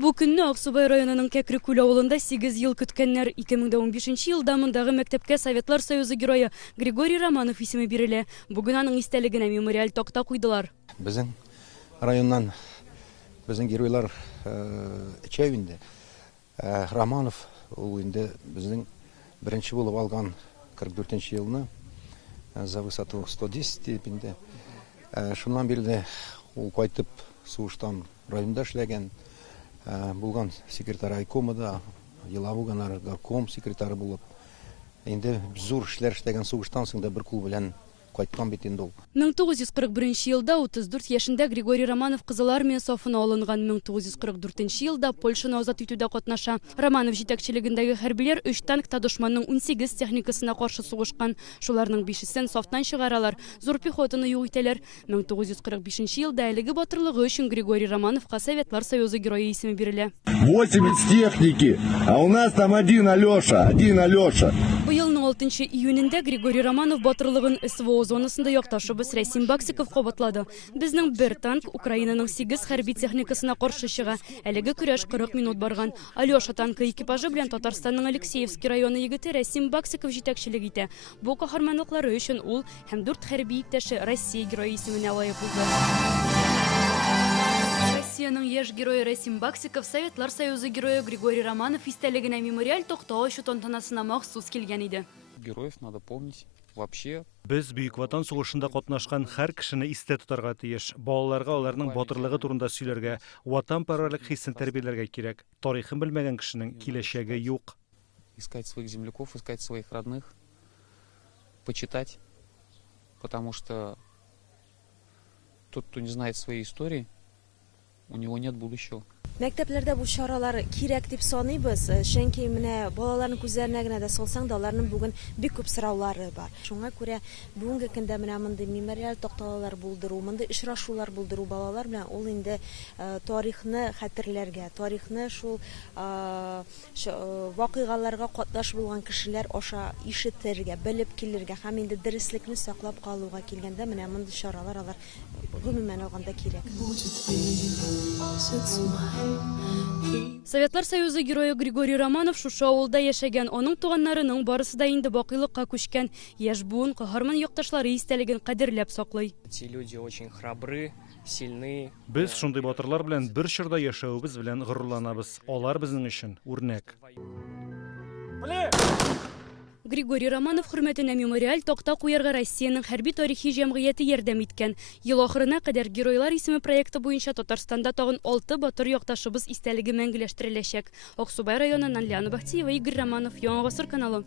Бу көнне Аксубай районының Кәкрекүл авылында 8 ел көткәннәр 2015 елда мондагы мәктәпкә Советлар Союзы герое Григорий Романов исеме бирелә. Бүген аның истәлегенә мемориаль такта куйдылар. Безнең районнан безнең геройлар Чәвинде Романов ул инде безнең беренче булып алган 44 елны за высоту 110 степеньдә. Шуннан бирле ул кайтып сугыштан районда эшләгән. Булган секретарь айкомыда, Елабуганар горком секретары булып. Инде зур эшләр эшләгән сугыштан соң да бер кул белән кайткан бит инде ул. 1941 елда 34 яшендә Григорий Романов Кызыл армия сафына алынган. 1944 елда Польшаны азат итүдә катнаша. Романов җитәкчелегендәге хәрбиләр 3 танкта дошманның 18 техникасына каршы сугышкан. Шуларның 5-сен сафтан чыгаралар. Зур пехотаны юк итәләр. 1945 елда әлеге батырлыгы өчен Григорий Романовка Советлар Союзы герое исеме бирелә. 80 техники, а у нас там один Алёша. Быелның 6 июнендә Григорий Романов батырлыгын СВО зонасында якташыбыз Рәсим Баксиков кабатлады. Безнең бер танк Украинаның 8 хәрби техникасына каршы чыга. Әлеге көрәш 40 минут барган. Алёша танкы экипажы белән Татарстанның Алексеевский районы егете Рәсим Баксиков җитәкчелек итә. Бу каһарманлыклары өчен ул һәм 4 хәрби иптәше Россия герое исеменә лаек булды. Россиянең яшь герое Рәсим Баксиков Советлар Союзы герое Григорий Романов истәлегенә мемориаль такта ачу тантанасына махсус килгән иде. Героев надо помнить вообще. Без Бөек Ватан сугышында катнашкан һәр кешене истә тотарга тиеш. Балаларга аларның батырлыгы турында сөйләргә, ватанпәрвәрлек хиссен тәрбияләргә кирәк. Тарихын белмәгән кешенең киләчәге юк. Искать своих земляков, искать своих родных, почитать, потому что тот, кто не знает своей истории, у него нет будущего. Мәктәпләрдә бу чаралар кирәк дип саныйбыз. Чөнки менә балаларның күзләренә генә дә салсаң да аларның бүген бик күп сораулары бар. Шуңа күрә бүгенге көндә менә мондый мемориаль такталар булдыру, мондый очрашулар булдыру балалар белән ул инде тарихны хәтерләргә, тарихны шул вакыйгаларга катнаш булган кешеләр аша ишетергә, белеп килергә һәм инде дөреслекне саклап калуга килгәндә менә мондый чаралар алар гомумән алганда кирәк. Советлар Союзы герое Григорий Романов шушы авылда яшәгән. Аның туганнарының барысы да инде бакыйлыкка күчкән. Яшь буын каһарман якташлары истәлеген кадерләп саклый. Эти люди очень храбры, сильны. Без шундый батырлар белән бер чорда яшәүбез белән горурланабыз. Алар безнең өчен үрнәк. Григорий Романов хөрмәтенә мемориаль такта куярга Россиянең хәрби тарихи җәмгыяте ярдәм иткән. Ел ахырына кадәр геройлар исеме проекты буенча Татарстанда тагын 6 батыр якташыбыз истәлеге мәңгеләштереләчәк. Аксубай районыннан Лиана Бахтиева, Игорь Романов, Яңа Гасыр каналы.